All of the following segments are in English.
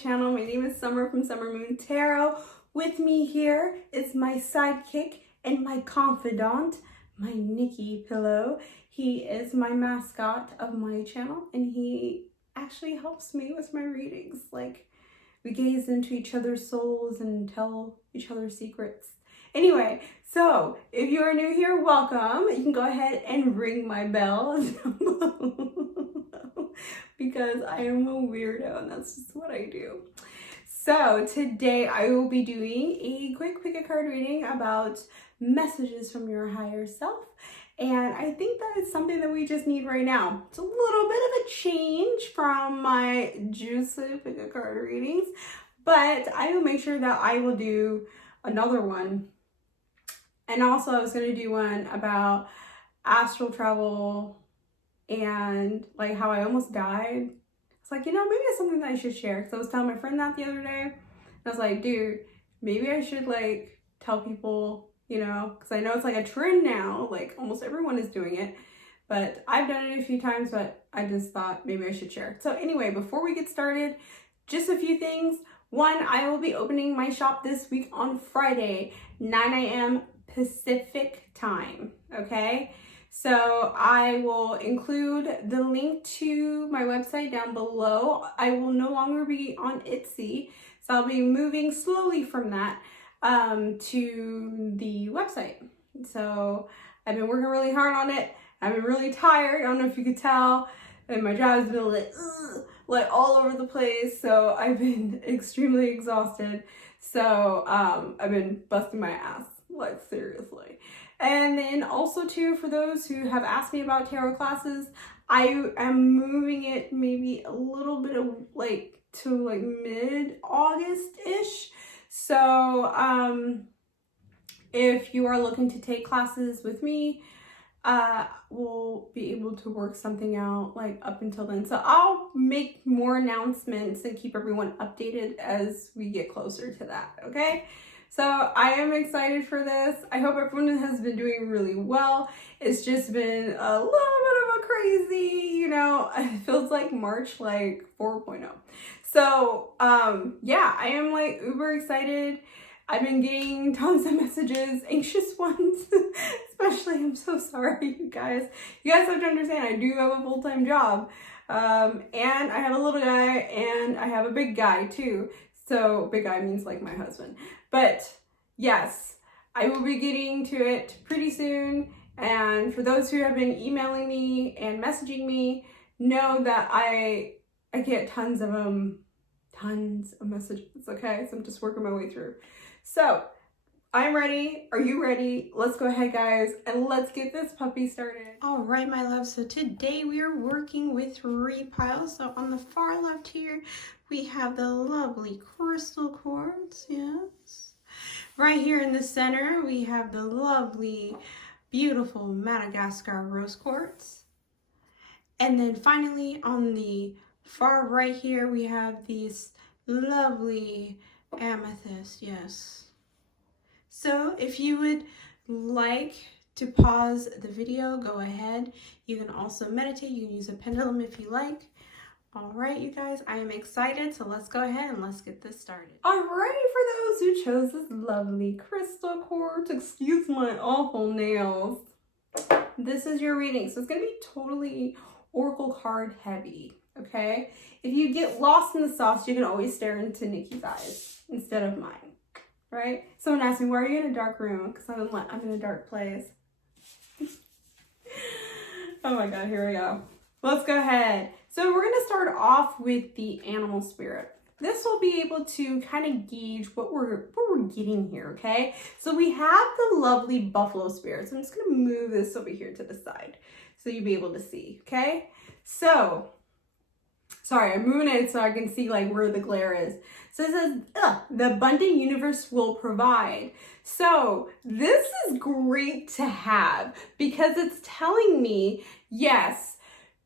channel. My name is Summer from Summer Moon Tarot. With me here is my sidekick and my confidant, my Nikki Pillow. He is my mascot of my channel and he actually helps me with my readings. Like, we gaze into each other's souls and tell each other secrets. Anyway, so if you are new here, welcome. You can go ahead and ring my bell because I am a weirdo and that's just what I do. So today I will be doing a quick pick a card reading about messages from your higher self. And I think that is something that we just need right now. It's a little bit of a change from my juicy pick a card readings, but I will make sure that I will do another one. And also I was going to do one about astral travel and like how I almost died. It's like, you know, maybe it's something that I should share. Because I was telling my friend that the other day. And I was like, dude, maybe I should like tell people, you know, because I know it's like a trend now. Like almost everyone is doing it. But I've done it a few times, but I just thought maybe I should share. So anyway, before we get started, just a few things. One, I will be opening my shop this week on Friday, 9 a.m. Pacific time, okay? So I will include the link to my website down below. I will no longer be on Etsy, so I'll be moving slowly from that to the website. So I've been working really hard on it. I've been really tired. I don't know if you could tell. And my job has been like all over the place. So I've been extremely exhausted. So I've been busting my ass, like seriously. And then also too, for those who have asked me about tarot classes, I am moving it maybe a little bit of like to like mid-August-ish. So if you are looking to take classes with me, we'll be able to work something out like up until then. So I'll make more announcements and keep everyone updated as we get closer to that, okay? So I am excited for this. I hope everyone has been doing really well. It's just been a little bit of a crazy, you know, it feels like March like 4.0. So yeah, I am like uber excited. I've been getting tons of messages, anxious ones, especially. I'm so sorry, you guys. You guys have to understand, I do have a full-time job. And I have a little guy and I have a big guy too. So big guy means like my husband. But yes, I will be getting to it pretty soon. And for those who have been emailing me and messaging me, know that I get tons of messages, okay? So I'm just working my way through. So I'm ready. Are you ready? Let's go ahead, guys, and let's get this puppy started. All right, my love. So today we are working with repiles. So on the far left here, we have the lovely crystal quartz, yes. Right here in the center, we have the lovely, beautiful Madagascar rose quartz. And then finally on the far right here, we have these lovely amethyst, yes. So if you would like to pause the video, go ahead. You can also meditate. You can use a pendulum if you like. All right, you guys, I am excited. So let's go ahead and let's get this started. All right, for those who chose this lovely crystal quartz, excuse my awful nails. This is your reading. So it's going to be totally oracle card heavy, okay? If you get lost in the sauce, you can always stare into Nikki's eyes instead of mine, right? Someone asked me, why are you in a dark room? Because I'm in a dark place. Oh my God, here we go. Let's go ahead. So we're going to start off with the animal spirit. This will be able to kind of gauge what we're getting here, okay? So we have the lovely buffalo spirit. So I'm just going to move this over here to the side so you'll be able to see, okay? So, sorry, I'm moving it so I can see like where the glare is. So it says, the abundant universe will provide. So this is great to have because it's telling me, yes,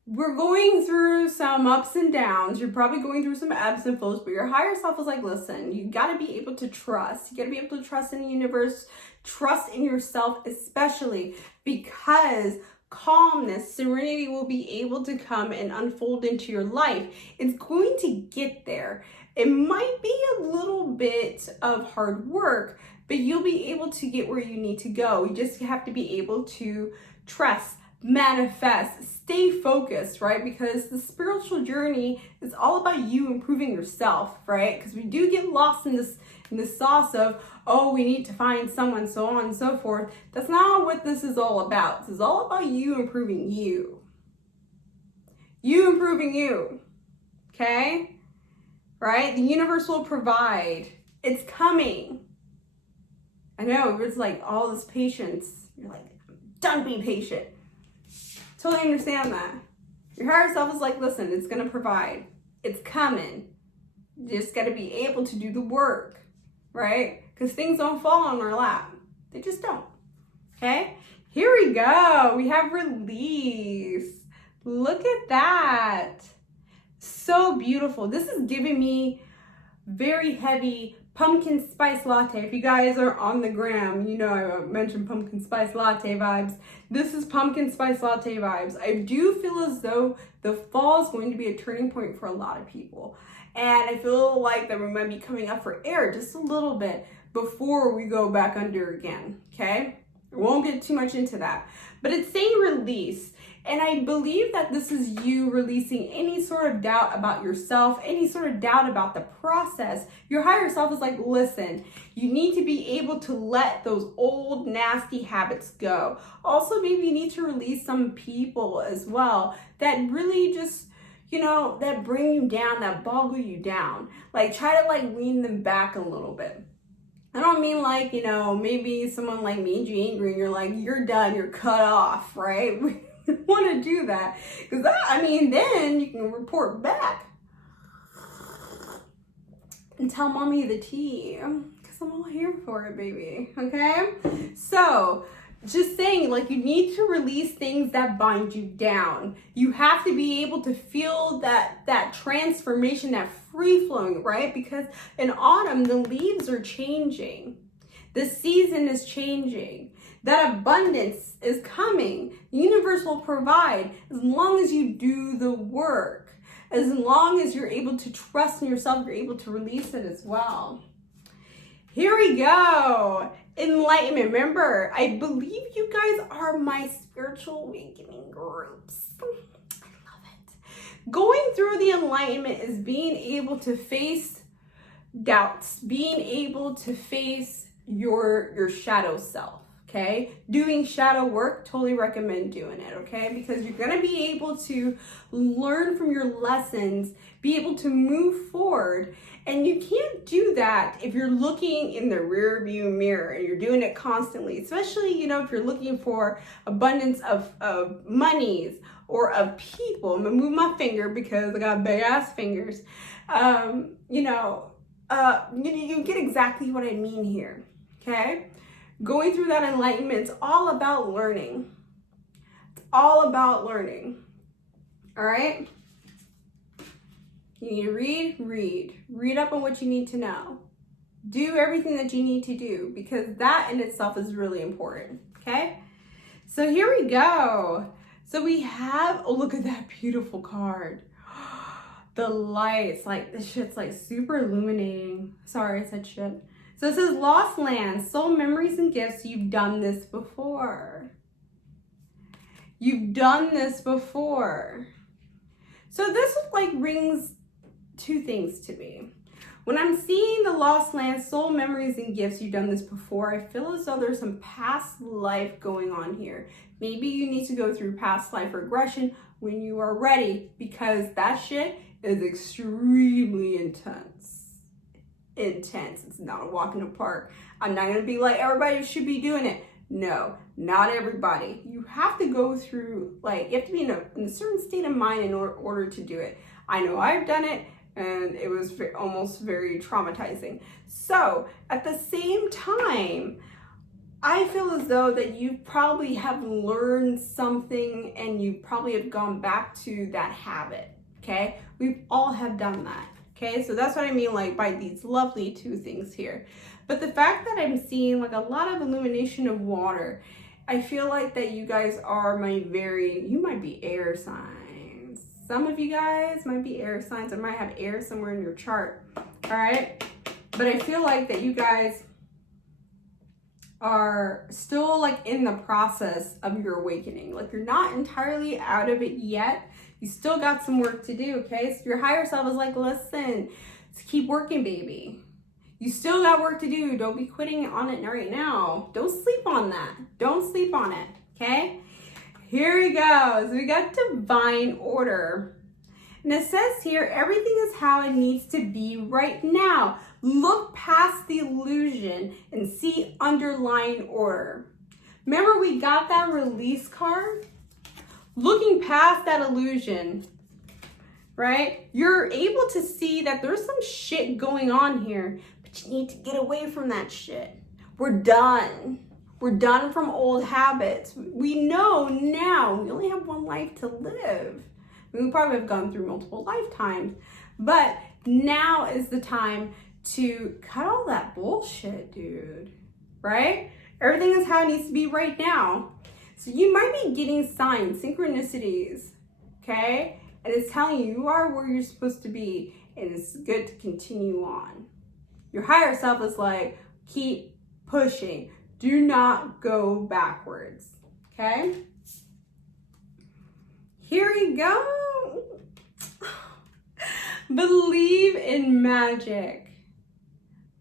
we're going through some ups and downs. You're probably going through some ebbs and flows, but your higher self is like, listen, you got to be able to trust. You got to be able to trust in the universe, trust in yourself, especially because calmness, serenity will be able to come and unfold into your life. It's going to get there. It might be a little bit of hard work, but you'll be able to get where you need to go. You just have to be able to trust, manifest, stay focused, right? Because the spiritual journey is all about you improving yourself, right? Because we do get lost in this sauce of, oh, we need to find someone, so on and so forth. That's not what this is all about. This is all about you improving you. You improving you, okay? Right? The universe will provide. It's coming. I know, it's like all this patience. You're like, don't be patient. Totally understand that. Your higher self is like, listen, it's going to provide. It's coming. You just got to be able to do the work, right? Because things don't fall on our lap. They just don't. Okay? Here we go. We have release. Look at that. So beautiful. This is giving me very heavy pumpkin spice latte. If you guys are on the gram, you know I mentioned pumpkin spice latte vibes. This is pumpkin spice latte vibes. I do feel as though the fall is going to be a turning point for a lot of people. And I feel like that we might be coming up for air just a little bit before we go back under again, okay? I won't get too much into that. But it's saying release. And I believe that this is you releasing any sort of doubt about yourself, any sort of doubt about the process. Your higher self is like, listen, you need to be able to let those old nasty habits go. Also, maybe you need to release some people as well that really just, you know, that bring you down, that boggle you down. Like, try to like wean them back a little bit. I don't mean like, you know, maybe someone like made you angry and you're like, you're done, you're cut off, right? Want to do that, because then you can report back and tell mommy the tea, because I'm all here for it, baby. Okay, so just saying, like, you need to release things that bind you down. You have to be able to feel that transformation, that free flowing, right? Because in autumn the leaves are changing, the season is changing. That abundance is coming. The universe will provide as long as you do the work. As long as you're able to trust in yourself, you're able to release it as well. Here we go. Enlightenment. Remember, I believe you guys are my spiritual awakening groups. I love it. Going through the enlightenment is being able to face doubts, being able to face your shadow self. Okay, doing shadow work, totally recommend doing it, okay? Because you're gonna be able to learn from your lessons, be able to move forward. And you can't do that if you're looking in the rear view mirror and you're doing it constantly, especially, you know, if you're looking for abundance of monies or of people. I'm gonna move my finger because I got big ass fingers. You get exactly what I mean here, okay? Going through that enlightenment, it's all about learning. It's all about learning. All right? You need to read up on what you need to know. Do everything that you need to do, because that in itself is really important. Okay? So here we go. So we have, oh, look at that beautiful card. The lights, like this shit's like super illuminating. Sorry, I said shit. So it says lost lands, soul memories and gifts. You've done this before. You've done this before. So this like rings two things to me. When I'm seeing the lost lands, soul memories and gifts, you've done this before, I feel as though there's some past life going on here. Maybe you need to go through past life regression when you are ready, because that shit is extremely intense. It's not a walk in the park. I'm not gonna be like everybody should be doing it. No, not everybody. You have to go through, like, you have to be in a certain state of mind in order to do it. I know I've done it, and it was almost very traumatizing. So at the same time, I feel as though that you probably have learned something and you probably have gone back to that habit. Okay, we all have done that. Okay, so that's what I mean, like, by these lovely two things here. But the fact that I'm seeing like a lot of illumination of water, I feel like that you guys are you might be air signs. Some of you guys might be air signs or might have air somewhere in your chart. all right? But I feel like that you guys are still like in the process of your awakening. Like you're not entirely out of it yet. You still got some work to do, okay? So your higher self is like, listen, keep working, baby. You still got work to do. Don't be quitting on it right now. Don't sleep on that. Don't sleep on it, okay? Here we go. So we got divine order. And it says here, everything is how it needs to be right now. Look past the illusion and see underlying order. Remember we got that release card? Looking past that illusion, right? You're able to see that there's some shit going on here, but you need to get away from that shit. We're done. We're done from old habits. We know now we only have one life to live. We probably have gone through multiple lifetimes, but now is the time to cut all that bullshit, dude, right? Everything is how it needs to be right now. So you might be getting signs, synchronicities, okay? And it's telling you you are where you're supposed to be, and it's good to continue on. Your higher self is like, keep pushing. Do not go backwards, okay? Here we go. Believe in magic.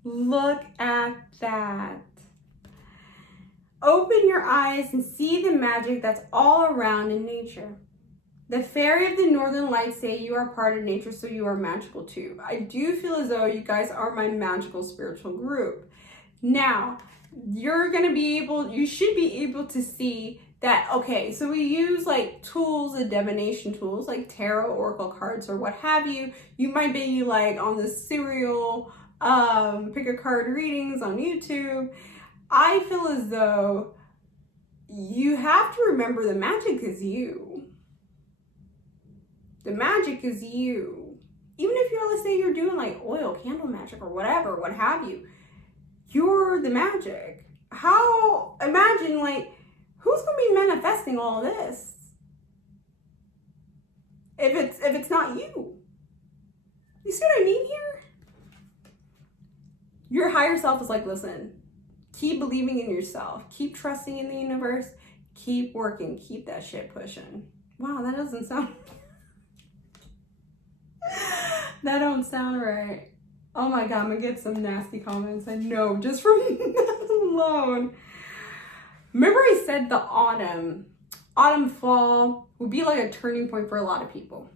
Look at that. Open your eyes and see the magic that's all around in nature. The fairy of the northern lights say you are part of nature, so you are magical too. I do feel as though you guys are my magical spiritual group. Now, you should be able to see that, okay, so we use like tools, the divination tools, like tarot, oracle cards, or what have you. You might be like on the serial pick a card readings on YouTube. I feel as though you have to remember the magic is you. The magic is you. Even if let's say you're doing like oil, candle magic, or whatever, what have you, you're the magic. Imagine like, who's gonna be manifesting all of this? If it's not you. You see what I mean here? Your higher self is like, listen, keep believing in yourself. Keep trusting in the universe. Keep working. Keep that shit pushing. Wow, that doesn't sound... that don't sound right. Oh my God, I'm gonna get some nasty comments. I know, just from that alone. Remember I said the autumn fall would be like a turning point for a lot of people.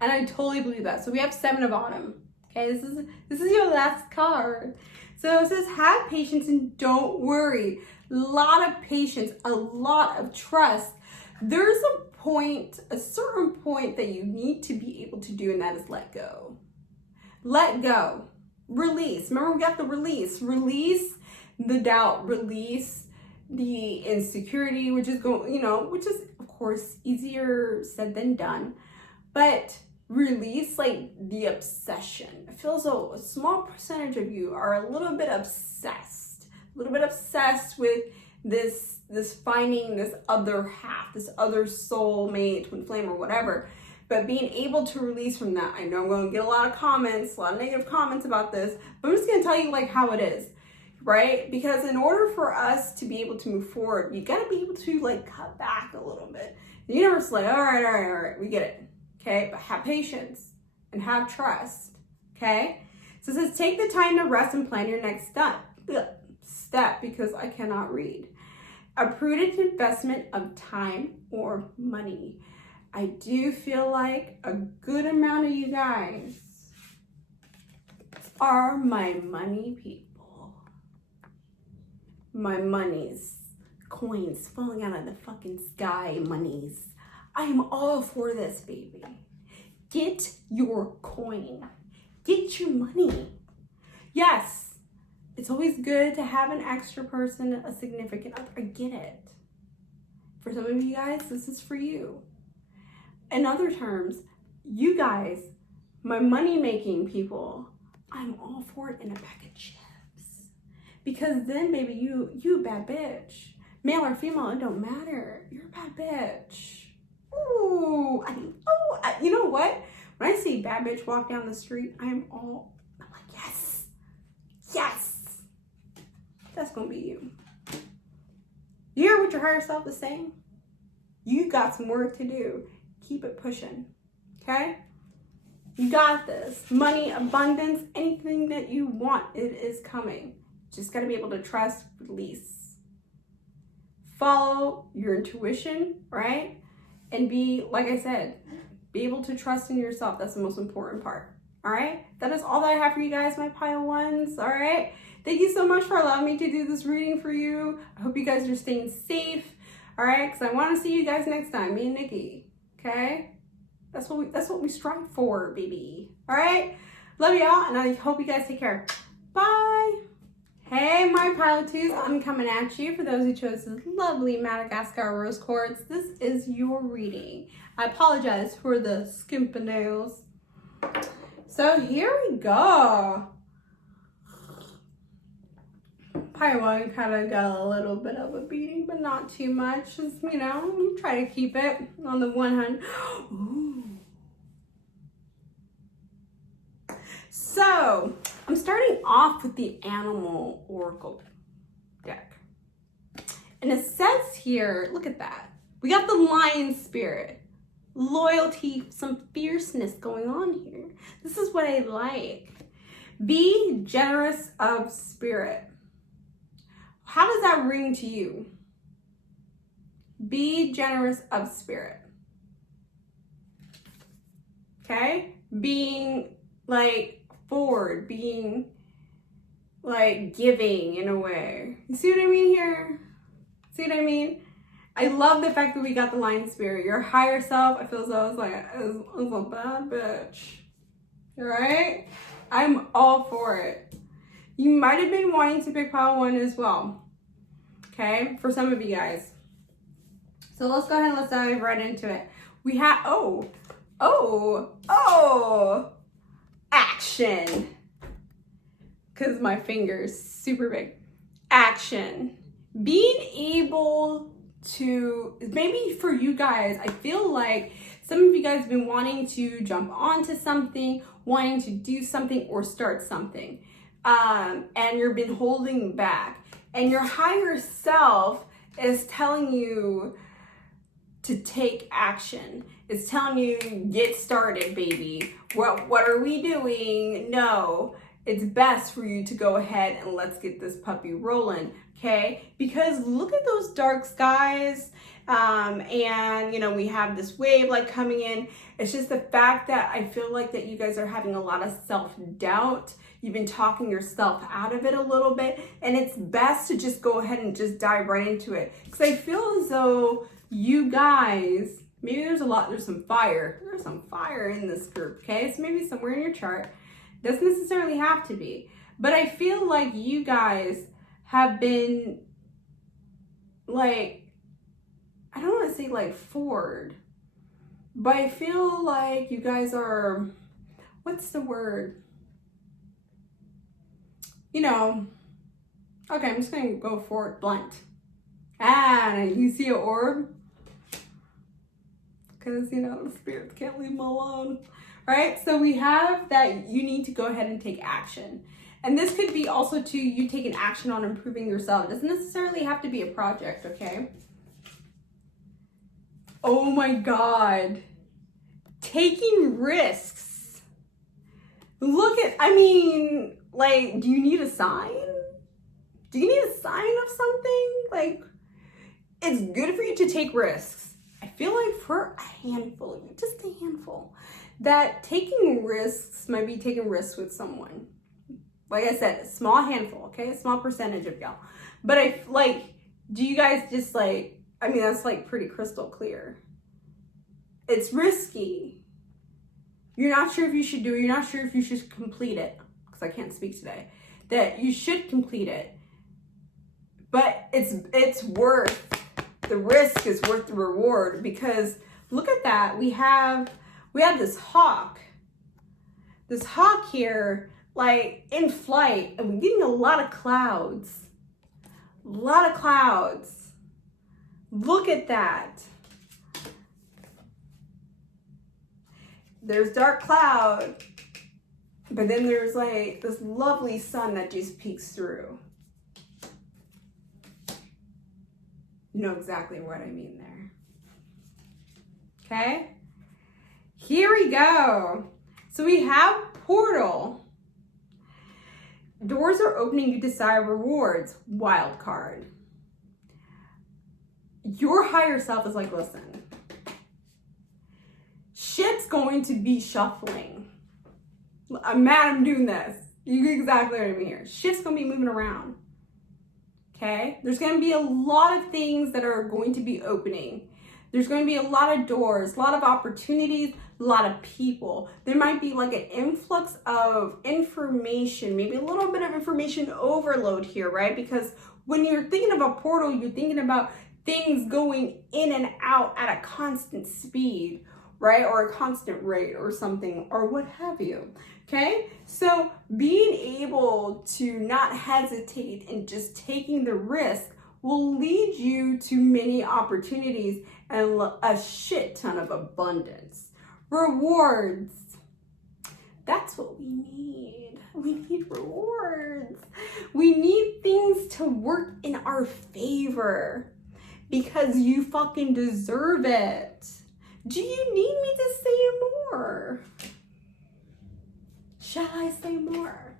And I totally believe that. So we have 7 of autumn. Okay, this is your last card. So it says, have patience and don't worry. A lot of patience, a lot of trust. There's a certain point that you need to be able to do, and that is let go. Let go. Release. Remember, we got the release. Release the doubt. Release the insecurity, which is of course easier said than done. But release like the obsession. I feel as though a small percentage of you are a little bit obsessed with this finding this other half, this other soulmate, twin flame, or whatever. But being able to release from that. I know I'm going to get a lot of negative comments about this, but I'm just going to tell you like how it is, right? Because in order for us to be able to move forward, you got to be able to like cut back a little bit. The universe is like, all right, we get it. Okay, but have patience and have trust, okay? So it says, take the time to rest and plan your next step, because I cannot read. A prudent investment of time or money. I do feel like a good amount of you guys are my money people. My monies, coins falling out of the fucking sky, monies. I am all for this, baby. Get your coin. Get your money. Yes, it's always good to have an extra person, a significant other. I get it. For some of you guys, this is for you. In other terms, you guys, my money-making people, I'm all for it in a bag of chips. Because then, baby, you a bad bitch. Male or female, it don't matter. You're a bad bitch. Ooh, you know what? When I see bad bitch walk down the street, I'm all Yes! That's gonna be you. You hear what your higher self is saying? You got some work to do. Keep it pushing, okay? You got this. Money, abundance, anything that you want, it is coming. Just gotta be able to trust, release. Follow your intuition, right? And be, like I said, be able to trust in yourself. That's the most important part, all right? That is all that I have for you guys, my pile ones, all right? Thank you so much for allowing me to do this reading for you. I hope you guys are staying safe, all right? Because I want to see you guys next time, me and Nikki, okay? That's what we strive for, baby. All right? Love you all, and I hope you guys take care. Bye. Hey, my pile twos, I'm coming at you. For those who chose this lovely Madagascar rose quartz, this is your reading. I apologize for the skimpinails. So here we go. Pile one kind of got a little bit of a beating, but not too much. Just, you know, try to keep it on the one hand. Ooh. So, I'm starting off with the Animal Oracle deck. And it says here, look at that. We got the Lion Spirit. Loyalty, some fierceness going on here. This is what I like. Be generous of spirit. How does that ring to you? Be generous of spirit. Okay? Being like forward, being like giving in a way. You see what I mean here? See what I mean? I love the fact that we got the Lion Spirit. Your higher self, I feel as though I was a bad bitch. Alright? I'm all for it. You might have been wanting to pick pile one as well. Okay? For some of you guys. So let's go ahead and let's dive right into it. We have, action. Because my finger's super big. Action. Being able to, maybe for you guys, I feel like some of you guys have been wanting to jump onto something, wanting to do something or start something. And you've been holding back. And your higher self is telling you to take action. It's telling you, get started, baby. What are we doing? No, it's best for you to go ahead and let's get this puppy rolling, okay? Because look at those dark skies, and you know, we have this wave like coming in. It's just the fact that I feel like that you guys are having a lot of self-doubt. You've been talking yourself out of it a little bit, and it's best to just go ahead and just dive right into it. Because I feel as though you guys, maybe there's some fire. There's some fire in this group, okay? So maybe somewhere in your chart. Doesn't necessarily have to be. But I feel like you guys have been like, I don't want to say like forward, but I feel like you guys are, what's the word? You know, okay, I'm just going to go for it blunt. You see an orb? Because, you know, the spirits can't leave them alone. Right? So we have that you need to go ahead and take action. And this could be also to you taking action on improving yourself. It doesn't necessarily have to be a project, okay? Oh my God. Taking risks. Look at, I mean, like, do you need a sign? Do you need a sign of something? Like, it's good for you to take risks. I feel like for a handful of you, just a handful, that taking risks might be taking risks with someone. Like I said, a small handful, okay? A small percentage of y'all. But I, like, do you guys just like, I mean, that's like pretty crystal clear. It's risky. You're not sure if you should do it. You're not sure if you should complete it. Because I can't speak today. That you should complete it. But it's worth, the risk is worth the reward. Because look at that. We have this hawk. This hawk here, like in flight. And we're getting a lot of clouds. A lot of clouds. Look at that. There's dark cloud. But then there's like this lovely sun that just peeks through. You know exactly what I mean there. Okay? Here we go. So we have portal. Doors are opening, you decide rewards. Wild card. Your higher self is like, listen, shit's going to be shuffling. I'm mad I'm doing this. You get exactly what I mean here. Shit's going to be moving around. Okay? There's going to be a lot of things that are going to be opening. There's going to be a lot of doors, a lot of opportunities, a lot of people. There might be like an influx of information, maybe a little bit of information overload here, right? Because when you're thinking of a portal, you're thinking about things going in and out at a constant speed, right? Or a constant rate or something, or what have you. Okay? So being able to not hesitate and just taking the risk will lead you to many opportunities and a shit ton of abundance. Rewards. That's what we need. We need rewards. We need things to work in our favor because you fucking deserve it. Do you need me to say more? Shall I say more?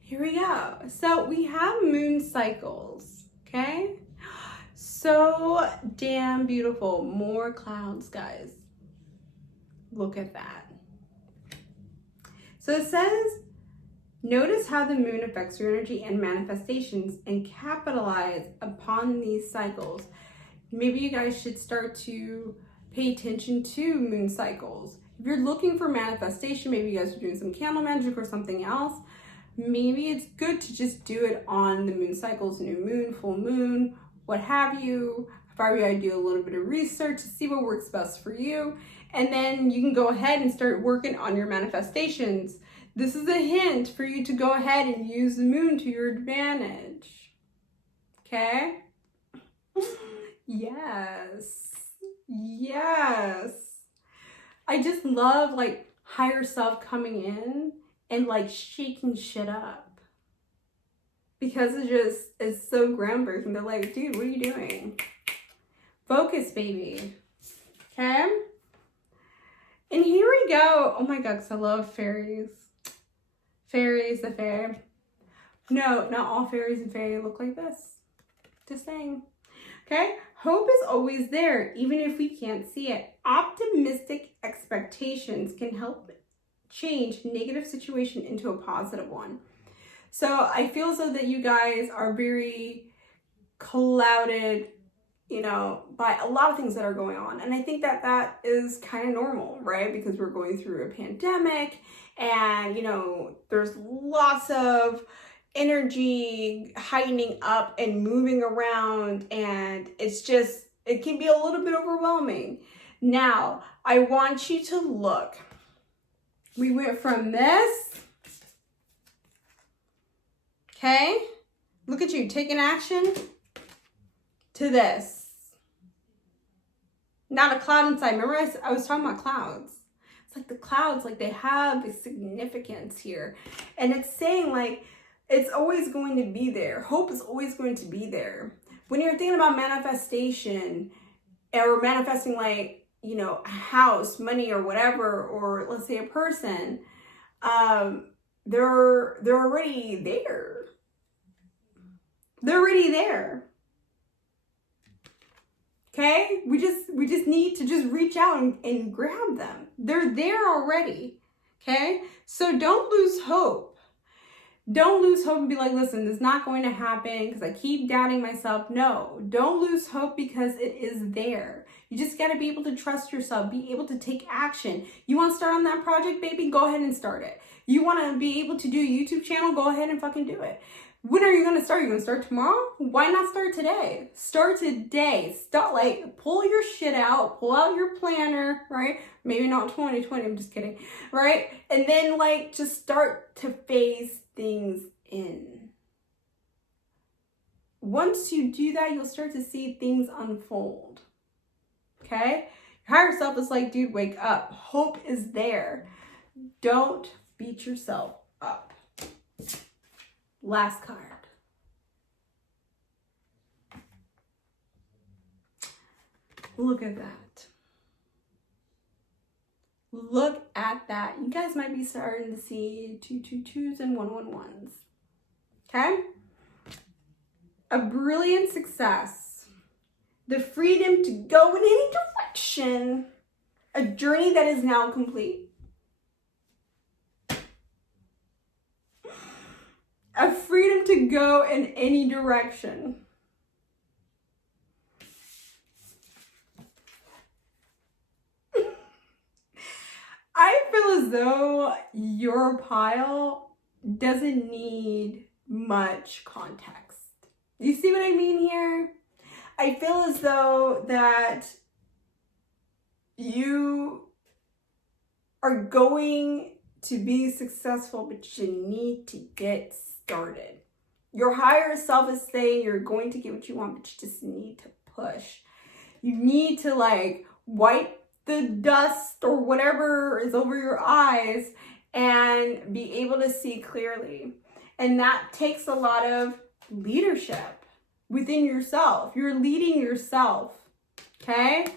Here we go. So we have moon cycles, okay? So damn beautiful. More clouds, guys. Look at that. So it says, notice how the moon affects your energy and manifestations and capitalize upon these cycles. Maybe you guys should start to pay attention to moon cycles. If you're looking for manifestation, maybe you guys are doing some candle magic or something else, maybe it's good to just do it on the moon cycles, new moon, full moon, what have you. If I were you, I'd do a little bit of research to see what works best for you. And then you can go ahead and start working on your manifestations. This is a hint for you to go ahead and use the moon to your advantage. Okay? Yes. Yes. I just love like higher self coming in and like shaking shit up. Because it's so groundbreaking. They're like, dude, what are you doing? Focus, baby. Okay? And here we go. Oh my god, because I love fairies. Fairies, the fair. No, not all fairies and fairy look like this. Just saying. Okay? Hope is always there, even if we can't see it. Optimistic expectations can help change negative situation into a positive one. So I feel as though that you guys are very clouded, you know, by a lot of things that are going on. And I think that that is kind of normal, right? Because we're going through a pandemic and, you know, there's lots of energy heightening up and moving around, and it's just, it can be a little bit overwhelming. Now, I want you to look. We went from this, okay? Look at you taking action to this. Not a cloud inside. Remember I was talking about clouds. It's like the clouds, like they have a significance here. And it's saying like, it's always going to be there. Hope is always going to be there. When you're thinking about manifestation or manifesting like, you know, a house, money or whatever, or let's say a person, they're already there. They're already there. Okay? We just need to just reach out and grab them. They're there already. Okay? So don't lose hope. Don't lose hope and be like, listen, this is not going to happen because I keep doubting myself. No, don't lose hope because it is there. You just got to be able to trust yourself, be able to take action. You want to start on that project, baby? Go ahead and start it. You want to be able to do a YouTube channel? Go ahead and fucking do it. When are you going to start? You're going to start tomorrow? Why not start today? Start today. Start, like, pull your shit out. Pull out your planner, right? Maybe not 2020. I'm just kidding, right? And then, like, just start to phase things in. Once you do that, you'll start to see things unfold. Okay? Your higher self is like, dude, wake up. Hope is there. Don't beat yourself up. Last card. Look at that. Look at that. You guys might be starting to see 222s and 111s. Okay? A brilliant success. The freedom to go in any direction. A journey that is now complete. A freedom to go in any direction. I feel as though your pile doesn't need much context. You see what I mean here? I feel as though that you are going to be successful, but you need to get started. Your higher self is saying you're going to get what you want, but you just need to push. You need to like wipe the dust or whatever is over your eyes and be able to see clearly. And that takes a lot of leadership within yourself. You're leading yourself, okay?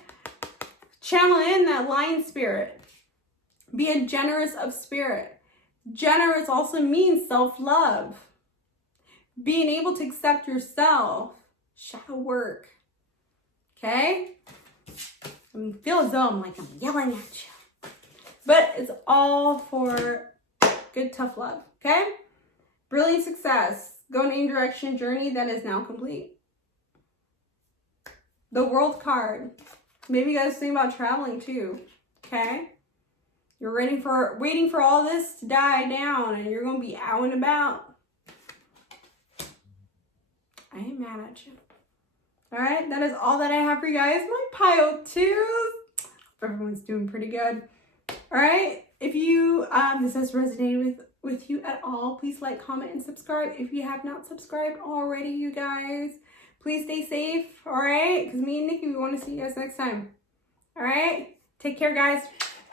Channel in that lion spirit. Be a generous of spirit. Generous also means self-love. Being able to accept yourself. Shadow work, okay? I feel as though I'm yelling at you. But it's all for good, tough love, okay? Brilliant success. Go in any direction, journey that is now complete. The World card. Maybe you guys think about traveling too, okay? You're waiting for all this to die down and you're going to be out and about. I ain't mad at you. All right, that is all that I have for you guys. My pile 2. Everyone's doing pretty good. All right, if you this has resonated with you at all, please like, comment, and subscribe. If you have not subscribed already, you guys, please stay safe. All right, because me and Nikki, we want to see you guys next time. All right, take care, guys.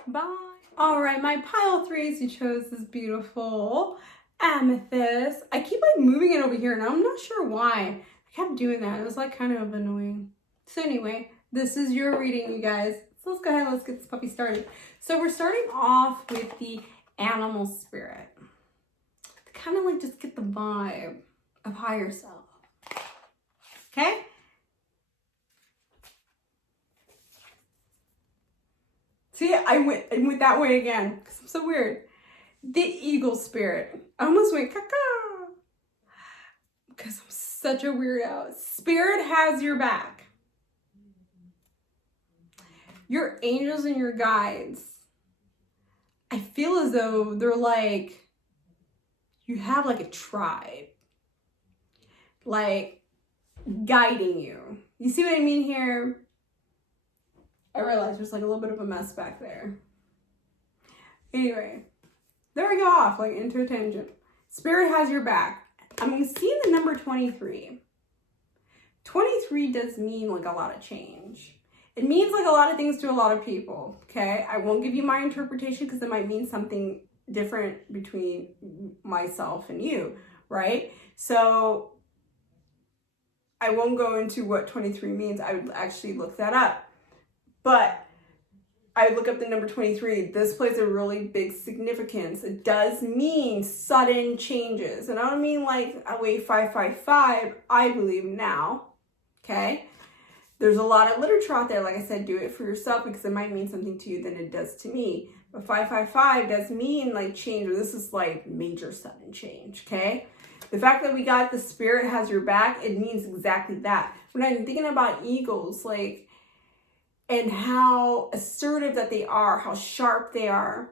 Bye. All right, my pile 3s, you chose this beautiful amethyst. I keep moving it over here, and I'm not sure why. I kept doing that. It was kind of annoying. So anyway, this is your reading, you guys. So let's go ahead and let's get this puppy started. So we're starting off with the animal spirit. To kind of just get the vibe of higher self. Okay? See, I went that way again because I'm so weird. The eagle spirit. I almost went caca because I'm such a weirdo. Spirit has your back. Your angels and your guides. I feel as though they're you have a tribe. Guiding you. You see what I mean here? I realize there's a little bit of a mess back there. Anyway, there we go off into a tangent. Spirit has your back. I'm seeing the number 23. 23 does mean a lot of change. It means a lot of things to a lot of people, okay? I won't give you my interpretation because it might mean something different between myself and you, right? So I won't go into what 23 means. I would actually look that up. But I look up the number 23. This plays a really big significance. It does mean sudden changes. And I don't mean a way 555, I believe now, okay? There's a lot of literature out there. Like I said, do it for yourself because it might mean something to you than it does to me. But 555 does mean change, or this is major sudden change, okay? The fact that we got the spirit has your back, it means exactly that. When I'm thinking about eagles, and how assertive that they are, how sharp they are,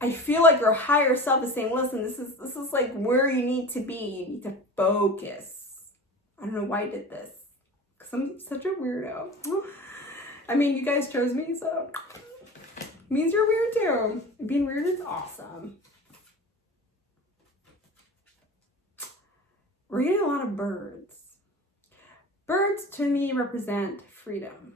I feel your higher self is saying, listen, this is where you need to be. You need to focus. I don't know why I did this, because I'm such a weirdo. I mean, you guys chose me, so it means you're weird too. Being weird is awesome. We're getting a lot of birds. Birds to me represent freedom.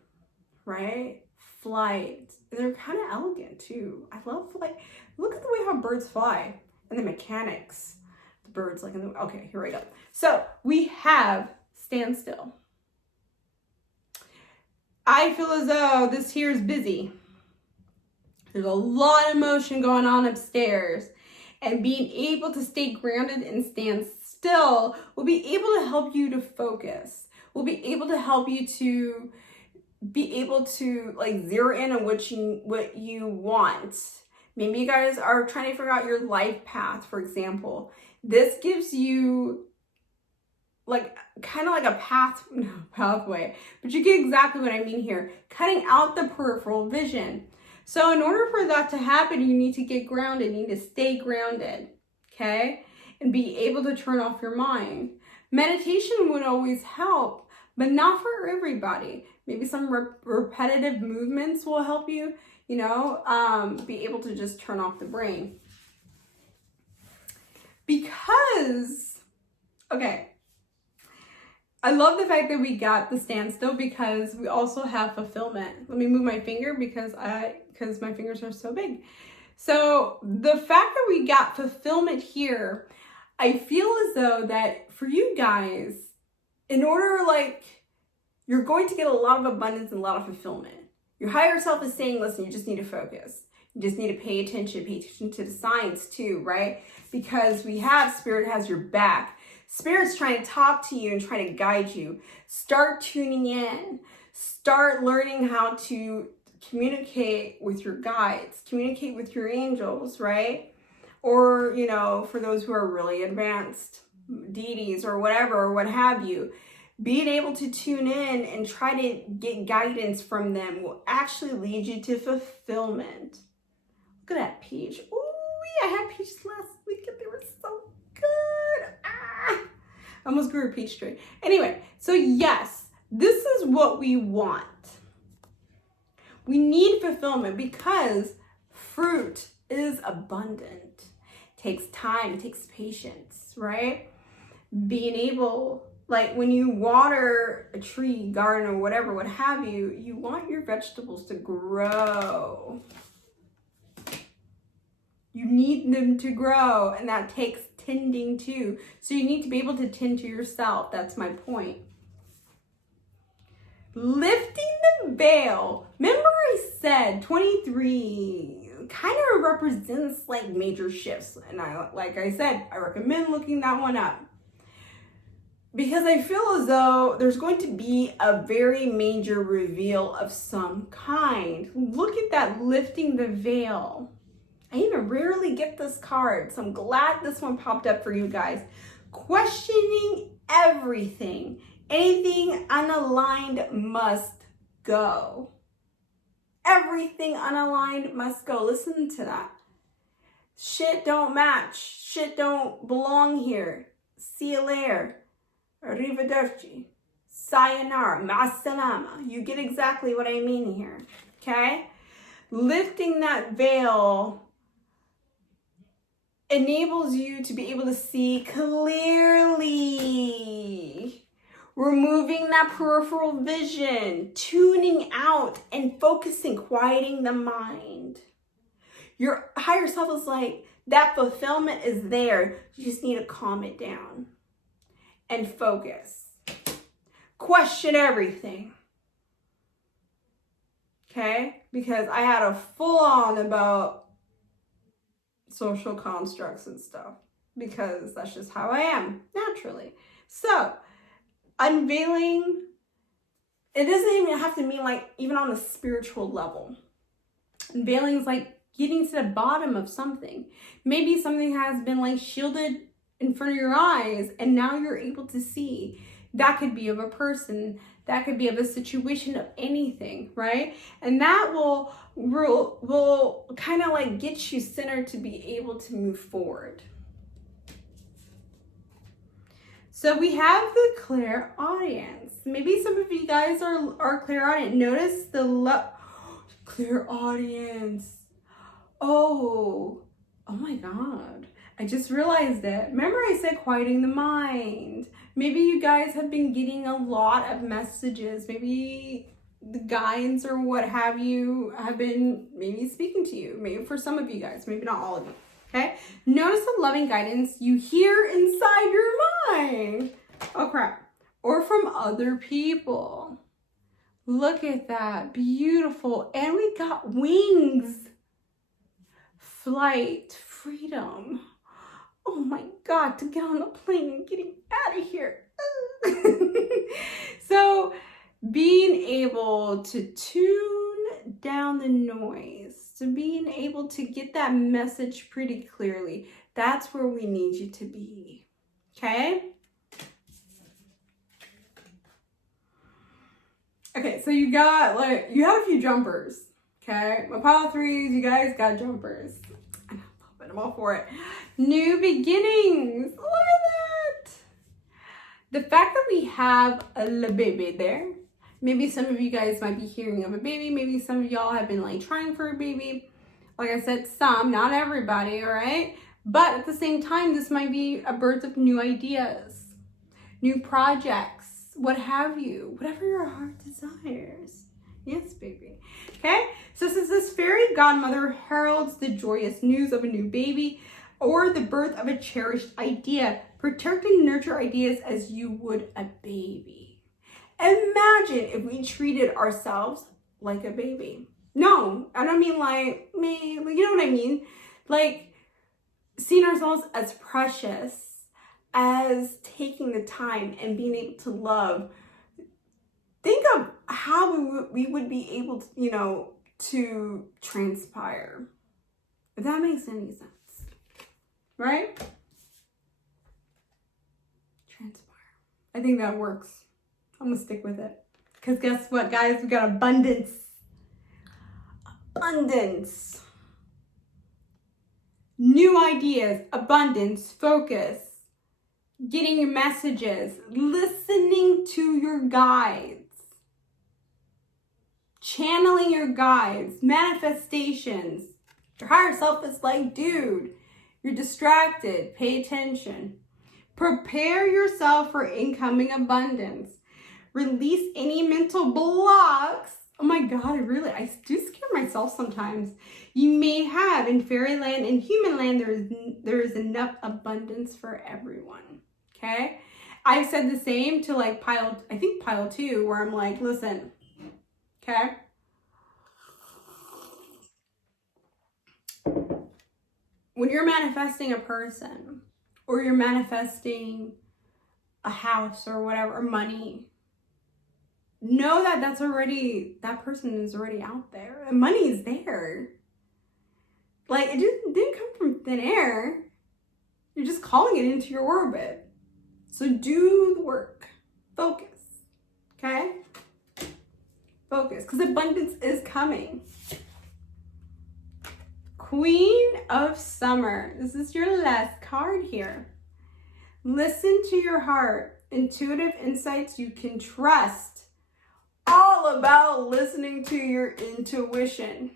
Right? flight. They're kind of elegant too. I love like, look at the way how birds fly and the mechanics. The birds like in the, okay, here we go. So we have stand still. I feel as though this here is busy. There's a lot of motion going on upstairs, and being able to stay grounded and stand still will be able to help you to focus. Will be able to help you to be able to like zero in on what you want. Maybe you guys are trying to figure out your life path, for example. This gives you like kind of like a pathway, but you get exactly what I mean here. Cutting out the peripheral vision. So in order for that to happen, you need to get grounded. You need to stay grounded, okay? And be able to turn off your mind. Meditation would always help, but not for everybody. Maybe some repetitive movements will help you, you know, be able to just turn off the brain. Because, okay, I love the fact that we got the standstill because we also have fulfillment. Let me move my finger because my fingers are so big. So the fact that we got fulfillment here, I feel as though that for you guys, in order, like, you're going to get a lot of abundance and a lot of fulfillment. Your higher self is saying, listen, you just need to focus. You just need to pay attention to the signs too, right? Because we have Spirit has your back. Spirit's trying to talk to you and trying to guide you. Start tuning in. Start learning how to communicate with your guides, communicate with your angels, right? Or, you know, for those who are really advanced deities or whatever, or what have you, being able to tune in and try to get guidance from them will actually lead you to fulfillment. Look at that peach. Ooh, I had peaches last week and they were so good. I almost grew a peach tree. Anyway, so yes, this is what we want. We need fulfillment because fruit is abundant. It takes time, it takes patience, right? Being able, like when you water a tree, garden, or whatever, what have you, you want your vegetables to grow. You need them to grow, and that takes tending to. So you need to be able to tend to yourself. That's my point. Lifting the veil. Remember I said 23 kind of represents like major shifts. And like I said, I recommend looking that one up. Because I feel as though there's going to be a very major reveal of some kind. Look at that, lifting the veil. I even rarely get this card, so I'm glad this one popped up for you guys. Questioning everything. Anything unaligned must go. Everything unaligned must go. Listen to that. Shit don't match. Shit don't belong here. See you later. Arrivederci. Sayonara. Masalama. You get exactly what I mean here. Okay? Lifting that veil enables you to be able to see clearly. Removing that peripheral vision, tuning out and focusing, quieting the mind. Your higher self is like, that fulfillment is there. You just need to calm it down and focus. Question everything. Okay? Because I had a full on about social constructs and stuff, because that's just how I am naturally. So unveiling, it doesn't even have to mean like even on the spiritual level. Unveiling is like getting to the bottom of something. Maybe something has been like shielded in front of your eyes and now you're able to see. That could be of a person, that could be of a situation, of anything, right? And that will kind of like get you centered to be able to move forward. So we have the clairaudience. Maybe some of you guys are clairaudient. Notice the clairaudience. Oh my God. I just realized it. Remember I said quieting the mind. Maybe you guys have been getting a lot of messages. Maybe the guides or what have you have been maybe speaking to you. Maybe for some of you guys, maybe not all of you. Okay? Notice the loving guidance you hear inside your mind. Oh crap. Or from other people. Look at that. Beautiful. And we got wings. Flight. Freedom. Oh my God, to get on the plane and getting out of here. So being able to tune down the noise, to being able to get that message pretty clearly, that's where we need you to be. Okay? Okay, so you got you had a few jumpers. Okay? My pile of threes, you guys got jumpers. I'm all for it. New beginnings. Look at that. The fact that we have a little baby there. Maybe some of you guys might be hearing of a baby. Maybe some of y'all have been trying for a baby. Like I said, some, not everybody, all right? But at the same time, this might be a birth of new ideas, new projects, what have you, whatever your heart desires. Yes, baby. Okay, so since this fairy godmother heralds the joyous news of a new baby or the birth of a cherished idea, protect and nurture ideas as you would a baby. Imagine if we treated ourselves like a baby. No, I don't mean like me, you know what I mean? Like seeing ourselves as precious, as taking the time and being able to love. Think of how we would be able to, to transpire. If that makes any sense. Right? Transpire. I think that works. I'm going to stick with it. Because guess what, guys? We got abundance. Abundance. New ideas. Abundance. Focus. Getting your messages. Listening to your guides. Channeling your guides, manifestations. Your higher self is like, dude, you're distracted. Pay attention. Prepare yourself for incoming abundance. Release any mental blocks. Oh my God, I do scare myself sometimes. You may have in fairyland and human land, there is enough abundance for everyone. Okay? I've said the same to pile 2, where I'm like, listen. Okay? When you're manifesting a person or you're manifesting a house or whatever, or money, know that that person is already out there. The money is there. It didn't come from thin air. You're just calling it into your orbit. So do the work. Focus. Okay? Focus, because abundance is coming. Queen of Summer. This is your last card here. Listen to your heart. Intuitive insights you can trust. All about listening to your intuition.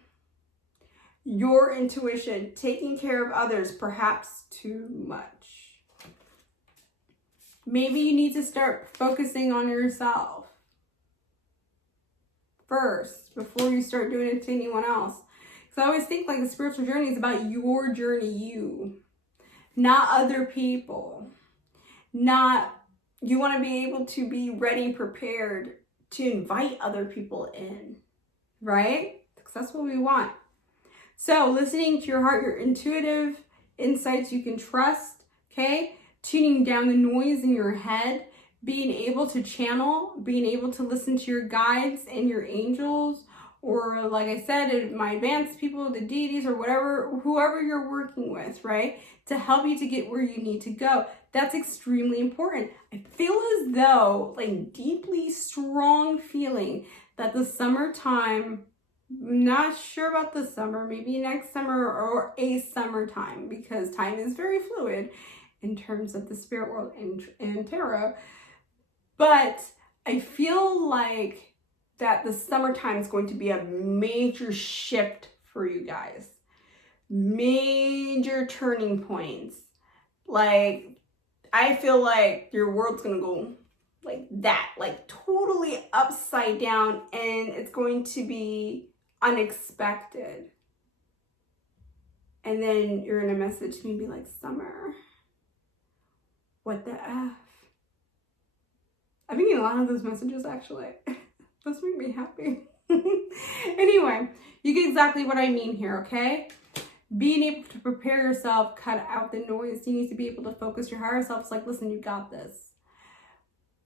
Your intuition. Taking care of others, perhaps too much. Maybe you need to start focusing on yourself first before you start doing it to anyone else. Because I always think the spiritual journey is about your journey, you, not other people. You want to be able to be ready, prepared to invite other people in, right? Because that's what we want. So listening to your heart, your intuitive insights you can trust, okay? Tuning down the noise in your head, being able to channel, being able to listen to your guides and your angels, or like I said, my advanced people, the deities, or whoever you're working with, right? To help you to get where you need to go. That's extremely important. I feel as though, deeply strong feeling that the summertime, not sure about the summer, maybe next summer or a summertime, because time is very fluid in terms of the spirit world and tarot. But I feel like that the summertime is going to be a major shift for you guys. Major turning points. I feel like your world's going to go like that, like totally upside down, and it's going to be unexpected. And then you're gonna message me and be like, Summer, what the F? I've been getting a lot of those messages actually. Those make me happy. Anyway, you get exactly what I mean here, okay? Being able to prepare yourself, cut out the noise. You need to be able to focus your higher self. It's like, listen, you got this.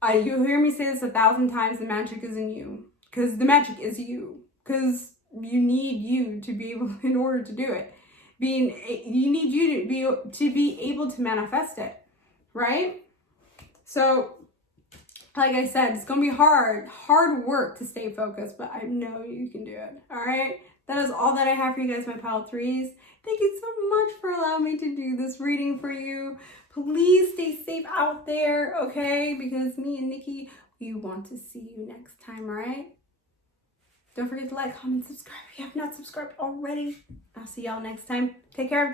You hear me say this 1,000 times, the magic is in you. Because the magic is you. Because you need you to be able, in order to do it. You need you to be able to manifest it, right? So, like I said, it's going to be hard work to stay focused, but I know you can do it, all right? That is all that I have for you guys, my pile of threes. Thank you so much for allowing me to do this reading for you. Please stay safe out there, okay? Because me and Nikki, we want to see you next time, all right? Don't forget to like, comment, subscribe if you have not subscribed already. I'll see y'all next time. Take care.